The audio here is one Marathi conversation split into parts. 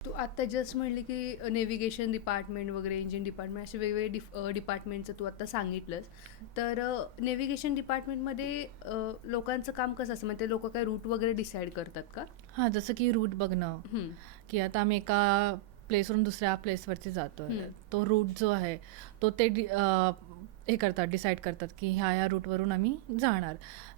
तू आत्ता जस्ट म्हणली की नेव्हिगेशन डिपार्टमेंट वगैरे इंजिन डिपार्टमेंट असे वेगवेगळे डिपार्टमेंटचं तू आत्ता सांगितलंस. तर नेव्हिगेशन डिपार्टमेंटमध्ये लोकांचं काम कसं असतं, म्हणजे ते लोक काय रूट वगैरे डिसाईड करतात का? हां, जसं की रूट बघणं, हम्म, की आता आम्ही एका प्लेसवरून दुसऱ्या प्लेसवरती जातोय. हम्म. तो रूट जो आहे तो ते हे करतात, डिसाईड करतात की ह्या रूटवरून आम्ही जाणार.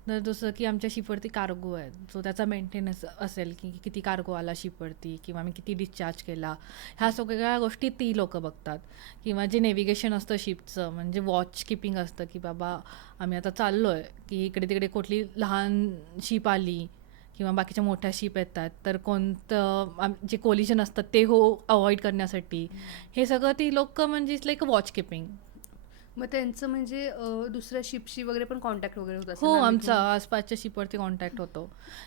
तर जसं की आमच्या शिपवरती कार्गो आहे, जो त्याचा मेंटेनन्स असेल की किती कार्गो आला शिपवरती किंवा आम्ही किती डिस्चार्ज केला. ह्या सगळ्या गोष्टी ती लोकं बघतात. किंवा जे नेव्हिगेशन असतं शिपचं, म्हणजे वॉच कीपिंग असतं, की बाबा आम्ही आता चाललोय, की इकडे तिकडे कुठली लहान शिप आली किंवा बाकीच्या मोठ्या शिप येतात, तर कोणतं जे कोलिजन असतात ते अवॉइड करण्यासाठी हे सगळं ती लोक म्हणजे it's like a watch keeping. मग त्यांचं म्हणजे दुसऱ्या शिपशी वगैरे पण कॉन्टॅक्ट वगैरे होत हो, असेल ना, आमचा बिटवीन. आसपासच्या शिपवरती कॉन्टॅक्ट होतो.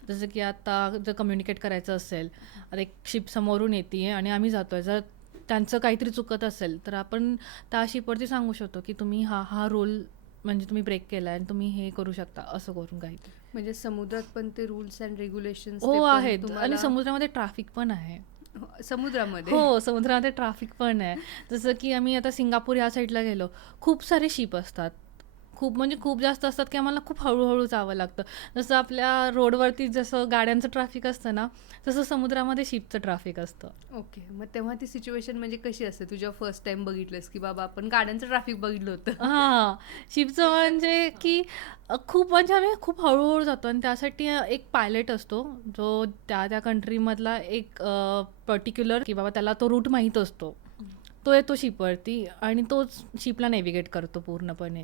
जसं की आता जर कम्युनिकेट करायचं असेल, आता एक शिप समोरून येते आणि आम्ही जातोय, जर त्यांचं काहीतरी चुकत असेल तर आपण त्या शिपवरती सांगू शकतो की तुम्ही हा रूल म्हणजे तुम्ही ब्रेक केला आणि तुम्ही हे करू शकता, असं करून काहीतरी. म्हणजे समुद्रात पण ते रूल्स अँड रेग्युलेशन्स ते हो, पण आहेत आणि तुम्हाला. समुद्रामध्ये ट्रॅफिक पण आहे. समुद्रामध्ये. हो, समुद्रामध्ये ट्रॅफिक पण आहे. जसं की आम्ही आता सिंगापूर ह्या साईडला गेलो, खूप सारे शिप असतात. खूप म्हणजे खूप जास्त असतात की आम्हाला खूप हळू जावं लागतं. जसं आपल्या रोडवरती जसं गाड्यांचं ट्रॅफिक असतं ना, तसं समुद्रामध्ये शिपचं ट्रॅफिक असतं. ओके. मग तेव्हा ती सिच्युएशन म्हणजे कशी असते? तुझ्या फर्स्ट टाइम बघितलंस की बाबा आपण गाड्यांचं ट्रॅफिक बघितलं होतं. हां, शिपचं म्हणजे की खूप म्हणजे आम्ही खूप हळू जातो आणि त्यासाठी एक पायलट असतो, जो त्या कंट्रीमधला एक पर्टिक्युलर की बाबा त्याला तो रूट माहीत असतो. तो येतो शिपवरती आणि तोच शिपला नेव्हिगेट करतो पूर्णपणे.